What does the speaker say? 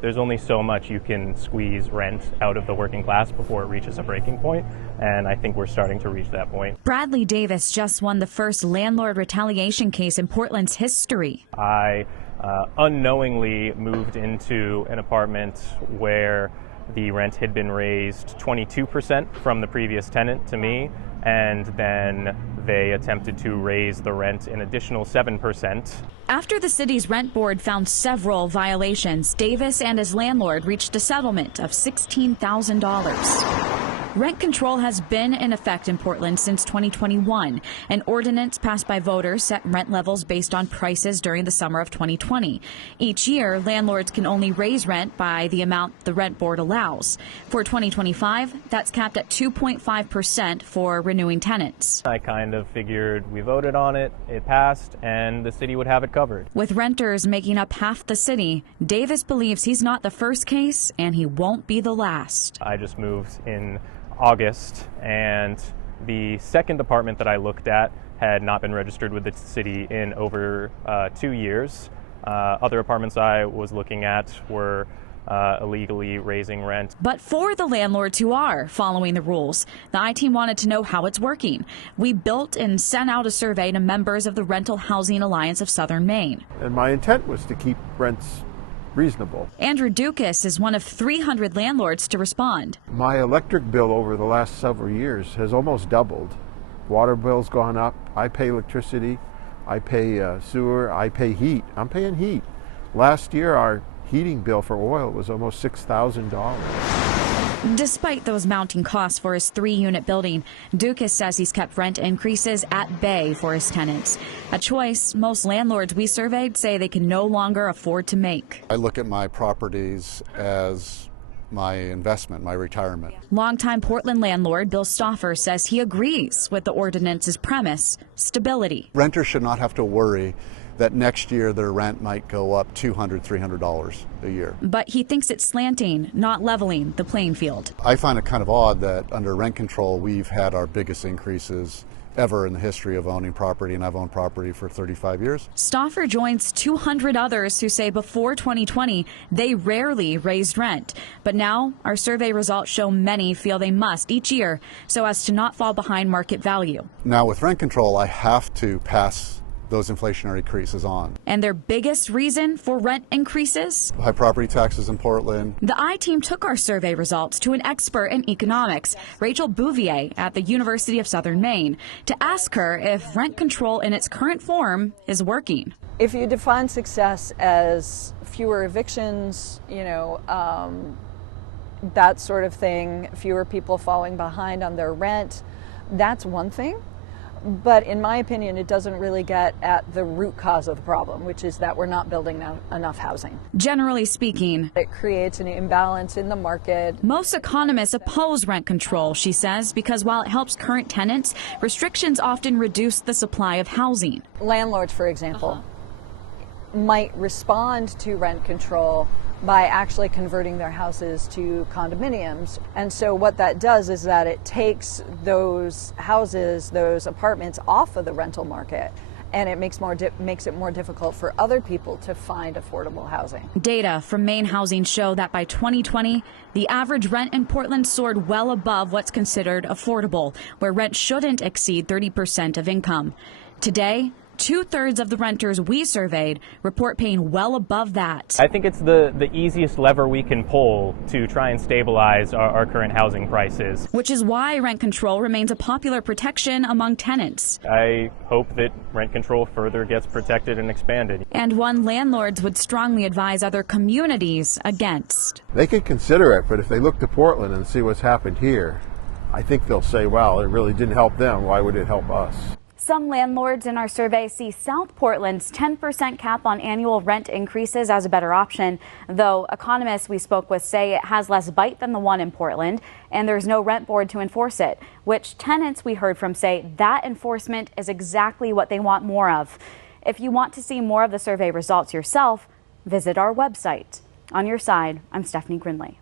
There's only so much you can squeeze rent out of the working class before it reaches a breaking point, and I think we're starting to reach that point. Bradley Davis just won the first landlord retaliation case in Portland's history. I unknowingly moved into an apartment where the rent had been raised 22% from the previous tenant to me, and then they attempted to raise the rent an additional 7%. After the city's rent board found several violations, Davis and his landlord reached a settlement of $16,000. Rent control has been in effect in Portland since 2021. An ordinance passed by voters set rent levels based on prices during the summer of 2020. Each year, landlords can only raise rent by the amount the rent board allows. For 2025, that's capped at 2.5% for renewing tenants. I kind of figured we voted on it, it passed, and the city would have it covered. With renters making up half the city, Davis believes he's not the first case and he won't be the last. I just moved in August, and the second apartment that I looked at had not been registered with the city in over 2 years. Other apartments I was looking at were illegally raising rent. But for the landlords who are following the rules, the I-Team wanted to know how it's working. We built and sent out a survey to members of the Rental Housing Alliance of Southern Maine. And my intent was to keep rents reasonable. Andrew Dukas is one of 300 landlords to respond. My electric bill over the last several years has almost doubled. Water bill's gone up. I pay electricity. I pay sewer. I pay heat. I'm paying heat. Last year, our heating bill for oil was almost $6,000. Despite those mounting costs for his 3-unit building, Dukas says he's kept rent increases at bay for his tenants. A choice most landlords we surveyed say they can no longer afford to make. I look at my properties as my investment, my retirement. Longtime Portland landlord Bill Stauffer says he agrees with the ordinance's premise, stability. Renters should not have to worry that next year their rent might go up $200, $300 a year. But he thinks it's slanting, not leveling the playing field. I find it kind of odd that under rent control we've had our biggest increases ever in the history of owning property, and I've owned property for 35 years. Stauffer joins 200 others who say before 2020 they rarely raised rent. But now our survey results show many feel they must each year so as to not fall behind market value. Now with rent control I have to pass those inflationary increases on. And their biggest reason for rent increases? High property taxes in Portland. The I-Team took our survey results to an expert in economics, Rachel Bouvier at the University of Southern Maine, to ask her if rent control in its current form is working. If you define success as fewer evictions, that sort of thing, fewer people falling behind on their rent, that's one thing. But in my opinion, it doesn't really get at the root cause of the problem, which is that we're not building enough housing. Generally speaking, it creates an imbalance in the market. Most economists oppose rent control, she says, because while it helps current tenants, restrictions often reduce the supply of housing. Landlords, for example, might respond to rent control by actually converting their houses to condominiums. And so what that does is that it takes those houses, those apartments off of the rental market, and it makes it more difficult for other people to find affordable housing. Data from Maine Housing show that by 2020, the average rent in Portland soared well above what's considered affordable, where rent shouldn't exceed 30% of income. Today, 2/3 of the renters we surveyed report paying well above that. I think it's the easiest lever we can pull to try and stabilize our current housing prices. Which is why rent control remains a popular protection among tenants. I hope that rent control further gets protected and expanded. And one landlords would strongly advise other communities against. They could consider it, but if they look to Portland and see what's happened here, I think they'll say, well, it really didn't help them. Why would it help us? Some landlords in our survey see South Portland's 10% cap on annual rent increases as a better option, though economists we spoke with say it has less bite than the one in Portland, and there's no rent board to enforce it, which tenants we heard from say that enforcement is exactly what they want more of. If you want to see more of the survey results yourself, visit our website. On your side, I'm Stephanie Grinley.